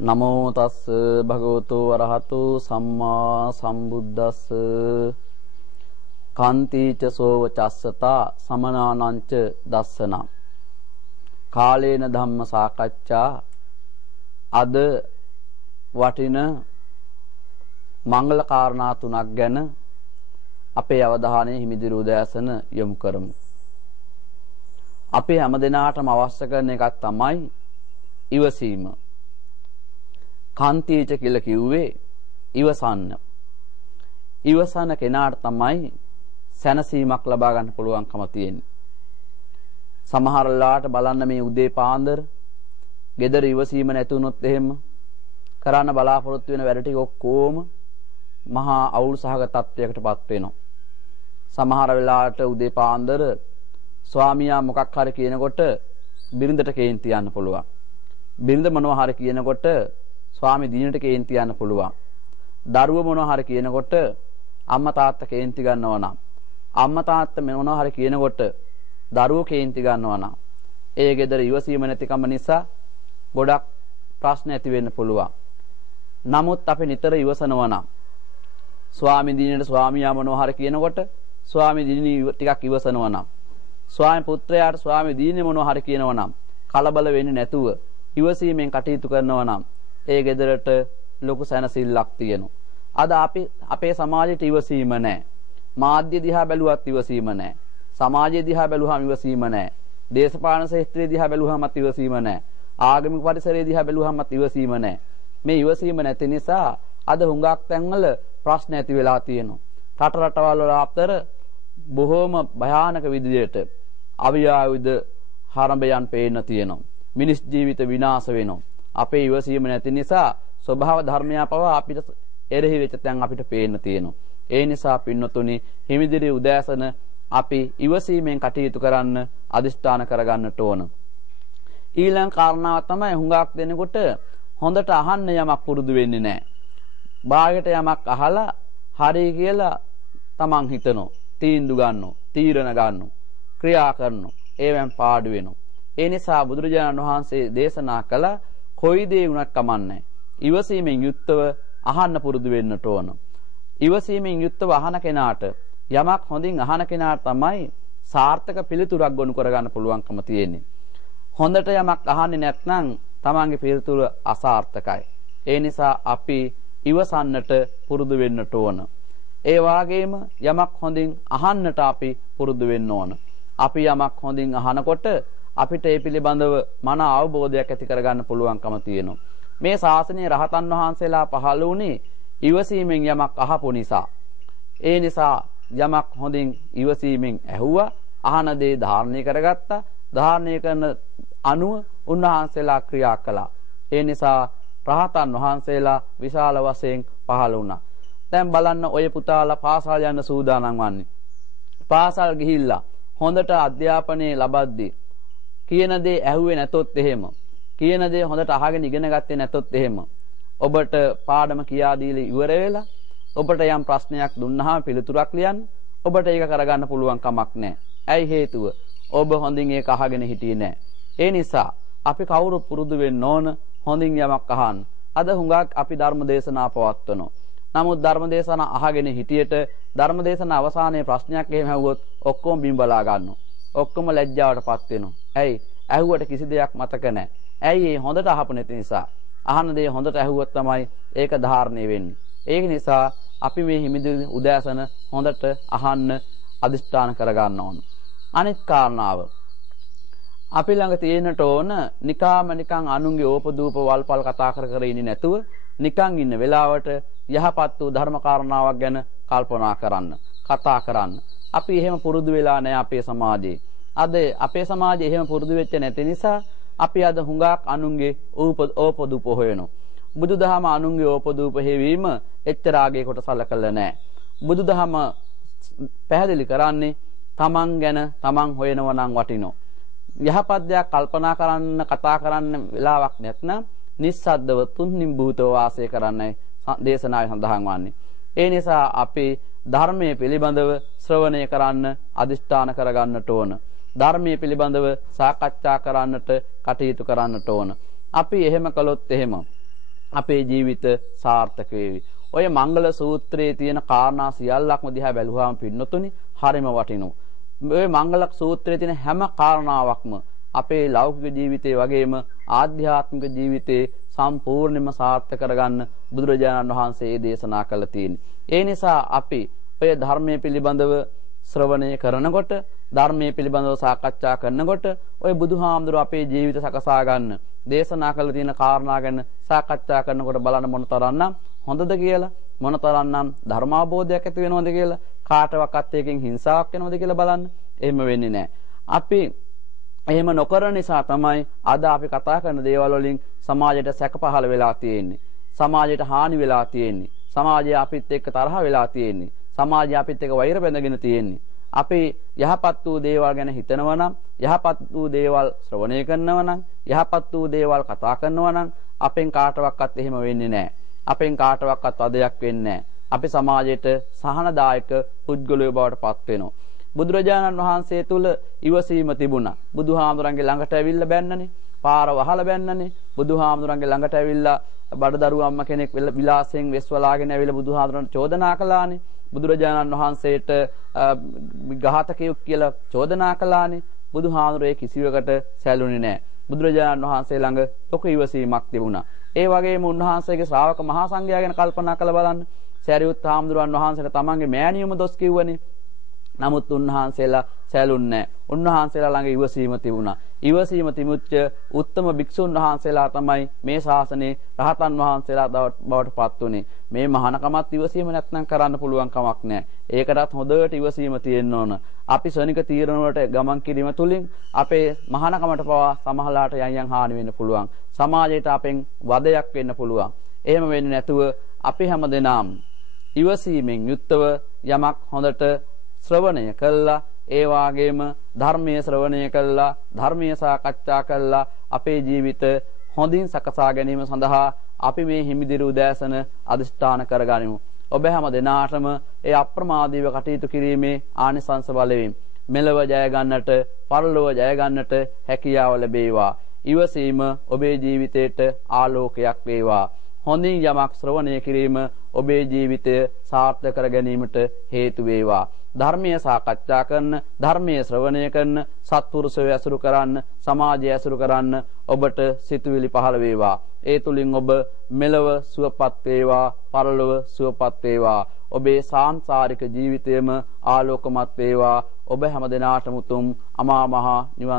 නමෝ තස්ස භගවතු වරහතු සම්මා සම්බුද්දස්ස කාන්තිච සෝව චස්සතා සමනානංච දස්සන කාලේන ධම්ම සාකච්ඡා අද වටින මංගල කාරණා තුනක් ගැන අපේ අවධානය හිමිදිරි උදෑසන යොමු කරමු. අපේ හැමදෙනාටම අවශ්‍ය කරන එකක් තමයි ඉවසීම. කාන්තිච කියලා කිව්වේ ඉවසන්න. ඉවසන කෙනාට තමයි සැනසීමක් ලබා ගන්න පුළුවන්කම තියෙන්නේ. සමහර වෙලාවට බලන්න මේ උදේ පාන්දර ගෙදර ඉවසීම නැති වුණොත් එහෙම කරන්න බලාපොරොත්තු වෙන වැඩ ටික ඔක්කොම මහා අවුල් සහගත තත්වයකටපත් වෙනවා. සමහර වෙලාවට උදේ පාන්දර ස්වාමියා මොකක් හරි කියනකොට බිරිඳට කේන්ති යන්න පුළුවන්. බිරිඳ මොනවා හරි කියනකොට ස්වාමි දිනට කේන්ති යන්න පුළුවන්. දරුවෝ මොනවා හරි කියනකොට අම්මා තාත්තා කේන්ති ගන්නවා නම් අම්මා තාත්තා මොනවා හරි කියනකොට දරුවෝ කේන්ති ගන්නවා නම් ඒ ගෙදර ඉවසීම නැතිකම නිසා ගොඩක් ප්‍රශ්න ඇති වෙන්න පුළුවන්. නමුත් අපි නිතර ඉවසනවා නම් ස්වාමි දිනේට ස්වාමියා මොනවා හරි කියනකොට ස්වාමි දිනේ ටිකක් ඉවසනවා නම් ස්වාමි පුත්‍රයාට ස්වාමි දිනේ මොනවා හරි කියනවා නම් කලබල වෙන්නේ නැතුව ඉවසීමෙන් කටයුතු කරනවා නම් ඒ ගෙදරට ලොකු සැනසෙල්ලක් තියෙනවා. අද අපේ සමාජයට ඉවසීම නැහැ. මාධ්‍ය දිහා බැලුවත් ඉවසීම නැහැ. සමාජය දිහා බැලුවාම ඉවසීම නැහැ. දේශපාලන ශාස්ත්‍රය දිහා බැලුවාමත් ඉවසීම නැහැ. ආගමික පරිසරය දිහා බැලුවාමත් ඉවසීම නැහැ. මේ ඉවසීම නැති නිසා අද හුඟක් තැන්වල ප්‍රශ්න ඇති වෙලා තියෙනවා. රටවල් වල අතර බොහෝම භයානක විදිහට අවියායුධ හරඹයන් පේන්න තියෙනවා. මිනිස් ජීවිත විනාශ වෙනවා. අපේ ඉවසීම නැති නිසා ස්වභාව ධර්මය පවා අපිට එරෙහි වෙච්ච තැන් අපිට පේන්න තියෙනවා. ඒ නිසා පින්නතුනි හිමිදිරි උදෑසන අපි ඉවසීමෙන් කටයුතු කරන්න අදිෂ්ඨාන කරගන්නට ඕන. ඊළඟ කාරණාව තමයි හුඟක් දෙනකොට හොඳට අහන්න යමක් පුරුදු වෙන්නේ නැහැ. බාගෙට යමක් අහලා හරි කියලා තමන් හිතනවා, තීන්දුව ගන්නවා, තීරණ ගන්නවා, ක්‍රියා කරනවා. ඒවෙන් පාඩු වෙනවා. ඒ නිසා බුදුරජාණන් වහන්සේ දේශනා කළ කොයි දේ වුණත් කමන්නේ ඉවසීමෙන් යුක්තව අහන්න පුරුදු වෙන්නට ඕන. ඉවසීමෙන් යුක්තව අහන කෙනාට යමක් හොඳින් අහන කෙනාට තමයි සාර්ථක පිළිතුරක් ගොනු කරගන්න පුළුවන්කම තියෙන්නේ. හොඳට යමක් අහන්නේ නැත්නම් තමන්ගේ පිළිතුර අසාර්ථකයි. ඒ නිසා අපි ඉවසන්නට පුරුදු වෙන්නට ඕන. ඒ වාගේම යමක් හොඳින් අහන්නට අපි පුරුදු වෙන්න ඕන. අපි යමක් හොඳින් අහනකොට අපිට ඒ පිළිබඳව මන අවබෝධයක් ඇති කරගන්න පුළුවන්කම තියෙනවා. මේ ශාසනයේ රහතන් වහන්සේලා පහළ වුණේ ඉවසීමෙන් යමක් අහපු නිසා. ඒ නිසා යමක් හොඳින් ඉවසීමෙන් ඇහුවා, අහන දේ ධාරණය කරගත්තා. ධාරණය කරන අනුව උන්වහන්සේලා ක්‍රියා කළා. ඒ නිසා රහතන් වහන්සේලා විශාල වශයෙන් පහළ වුණා. දැන් බලන්න ඔය පුතාලා පාසල් යන්න සූදානම් වන්නේ. පාසල් ගිහිල්ලා හොඳට අධ්‍යාපනය ලබද්දී කියන දේ ඇහුවේ නැතොත් එහෙම, කියන දේ හොඳට අහගෙන ඉගෙන ගත්තේ නැතොත් එහෙම, ඔබට පාඩම කියා දීලා ඉවර වෙලා ඔබට යම් ප්‍රශ්නයක් දුන්නාම පිළිතුරක් ලියන්න ඔබට ඒක කරගන්න පුළුවන් කමක් නැහැ. ඇයි හේතුව? ඔබ හොඳින් ඒක අහගෙන හිටියේ නැහැ. ඒ නිසා අපි කවුරු පුරුදු වෙන්න ඕන හොඳින් යමක් අහන්න. අද හුඟක් අපි ධර්ම දේශනා පවත්වනවා. නමුත් ධර්ම දේශනා අහගෙන හිටියට ධර්ම දේශනා අවසානයේ ප්‍රශ්නයක් එහෙම ඇහුවොත් ඔක්කොම බිම් බලා ගන්නවා. ඔක්කොම ලැජ්ජාවටපත් වෙනවා. ඇයි? ඇහුවට කිසි දෙයක් මතක නැහැ. ඇයි? ඒ හොඳට අහපු නැති නිසා. අහන දේ හොඳට ඇහුවොත් තමයි ඒක ධාරණය වෙන්නේ. ඒක නිසා අපි මේ හිමිදිරි උදෑසන හොඳට අහන්න අදිෂ්ඨාන කරගන්න ඕන. අනිත් කාරණාව අපි ළඟ තියෙන්නට ඕන නිකන් අනුන්ගේ ඕපදූප වල්පල් කතා කර ඉන්නේ නැතුව නිකන් ඉන්න වෙලාවට යහපත් වූ ධර්ම කාරණාවක් ගැන කල්පනා කරන්න, කතා කරන්න. අපි එහෙම පුරුදු වෙලා නැහැ අපේ සමාජයේ. අද අපේ සමාජයේ එහෙම පුරුදු වෙච්ච නැති නිසා අපි අද හුඟක් අනුන්ගේ ඕපදූප හොයනවා. බුදුදහම අනුන්ගේ ඕපදූප හේවීම එච්චර ආගේ කොට සලකලා නැහැ. බුදුදහම පැහැදිලි කරන්නේ තමන් ගැන තමන් හොයනවා නම් වටිනෝ. යහපත් දෙයක් කල්පනා කරන්න, කතා කරන්න වෙලාවක් නැත්නම් නිස්සද්දව තුන්හිම් භූතව වාසය කරන්නයි දේශනාවේ සඳහන් වන්නේ. ඒ නිසා අපි ධර්මයේ පිළිබඳව ශ්‍රවණය කරන්න අදිෂ්ඨාන කරගන්නට ඕන. ධර්මයේ පිළිබඳව සාකච්ඡා කරන්නට කටයුතු කරන්නට ඕන. අපි එහෙම කළොත් එහෙම අපේ ජීවිත සාර්ථක වේවි. ඔය මංගල සූත්‍රයේ තියෙන කාරණා සියල්ලක්ම දිහා බැලුවාම පින්නතුනි හරිම වටිනවා. ඔය මංගල සූත්‍රයේ තියෙන හැම කාරණාවක්ම අපේ ලෞකික ජීවිතේ වගේම ආධ්‍යාත්මික ජීවිතේ සම්පූර්ණයෙන්ම සාර්ථක කරගන්න බුදුරජාණන් වහන්සේ දේශනා කළා තියෙන්නේ. ඒ නිසා අපි ඔය ධර්මයේ පිළිබඳව ශ්‍රවණය කරනකොට ධර්මයේ පිළිබඳව සාකච්ඡා කරනකොට ඔය බුදුහාමුදුරුවෝ අපේ ජීවිත සකසා ගන්න දේශනා කළ තියෙන කාරණා ගැන සාකච්ඡා කරනකොට බලන්න මොනතරම්නම් හොඳද කියලා, මොනතරම්නම් ධර්මාබෝධයක් ඇති වෙනවද කියලා, කාටවත් එකකින් හිංසාවක් වෙනවද කියලා බලන්න. එහෙම වෙන්නේ නැහැ. අපි එහෙම නොකරන නිසා තමයි අද අපි කතා කරන දේවල් වලින් සමාජයට සැක පහළ වෙලා තියෙන්නේ. සමාජයට හානි වෙලා තියෙන්නේ. සමාජය අපිත් එක්ක තරහ වෙලා තියෙන්නේ. සමාජය අපිත් එක්ක වෛර බැඳගෙන තියෙන්නේ. අපි යහපත් වූ දේවල් ගැන හිතනවා නම්, යහපත් වූ දේවල් ශ්‍රවණය කරනවා නම්, යහපත් වූ දේවල් කතා කරනවා නම් අපෙන් කාටවත් එහෙම වෙන්නේ නැහැ. අපෙන් කාටවත් අදයක් වෙන්නේ නැහැ. අපි සමාජයට සහනදායක පුද්ගලයෝ බවට පත් වෙනවා. බුදුරජාණන් වහන්සේ තුල ඉවසීම තිබුණා. බුදුහාමුදුරන්ගේ ළඟට ඇවිල්ලා බැන්නනේ. පාර වහලා බැන්නනේ. බුදුහාමුදුරන්ගේ ළඟට ඇවිල්ලා බඩදරුව අම්ම කෙනෙක් විලාසයෙන් වෙස්වලාගෙන ඇවිල්ලා බුදුහාමුදුරන්ට චෝදනා කළානේ. බුදුරජාණන් වහන්සේට ඝාතකයෙක් කියලා චෝදනා කළානේ. බුදුහාමුදුරේ කිසිවකට සැලුනේ නැහැ. බුදුරජාණන් වහන්සේ ළඟ ලොකු ඉවසීමක් තිබුණා. ඒ වගේම උන්වහන්සේගේ ශ්‍රාවක මහා සංඝයා ගැන කල්පනා කරලා බලන්න. සරියුත් හාමුදුරන් වහන්සේට තමන්ගේ මෑණියම දොස් කිව්වනේ. නමුත් උන්වහන්සේලා සැලුන්නේ නැහැ. උන්වහන්සේලා ළඟ ඉවසීම තිබුණා. ඉවසීම තිබුච්ච උත්තම භික්ෂුන් වහන්සේලා තමයි මේ ශාසනයේ රහතන් වහන්සේලා බවට පත් උනේ. මේ මහානකමත් ඉවසීම නැත්නම් කරන්න පුළුවන් කමක් නැහැ. ඒකටත් හොඳට ඉවසීම තියෙන්න ඕන. අපි ශනික තීරණ වලට ගමන් කිරීම තුලින් අපේ මහානකමට පවා සමහරලාට යම් හානි වෙන්න පුළුවන්. සමාජයට අපෙන් වදයක් වෙන්න පුළුවන්. එහෙම වෙන්නේ නැතුව අපි හැමදෙනාම ඉවසීමෙන් යුක්තව යමක් හොඳට ශ්‍රවණය කළා, ඒ වාගේම ධර්මයේ ශ්‍රවණය කළා, ධර්මයේ සාකච්ඡා කළා, අපේ ජීවිත හොඳින් සකසා ගැනීම සඳහා අපි මේ හිමිදිරි උදෑසන අදිෂ්ඨාන කරගනිමු. ඔබ හැම දිනාටම ඒ අප්‍රමාදීව කටයුතු කිරීමේ ආනිසංස බලයෙන් මෙලව ජය ගන්නට, පරලොව ජය ගන්නට හැකියාව ලැබේවා. ඉවසීම ඔබේ ජීවිතයට ආලෝකයක් වේවා. හොඳින් යමක් ශ්‍රවණය කිරීම ඔබේ ජීවිතය සාර්ථක කර ගැනීමට හේතු වේවා. ධර්මීය සාකච්ඡා කරන, ධර්මීය ශ්‍රවණය කරන, සත්පුරුෂයෝ ඇසුරු කරන්න, සමාජය ඇසුරු කරන්න ඔබට සිතුවිලි පහළ වේවා. ඒ තුලින් ඔබ මෙලව සුවපත් වේවා, පරලොව සුවපත් වේවා. ඔබේ සාංසාරික ජීවිතයම ආලෝකමත් වේවා. ඔබ හැමදෙනාටම උතුම් අමා මහ නිවන්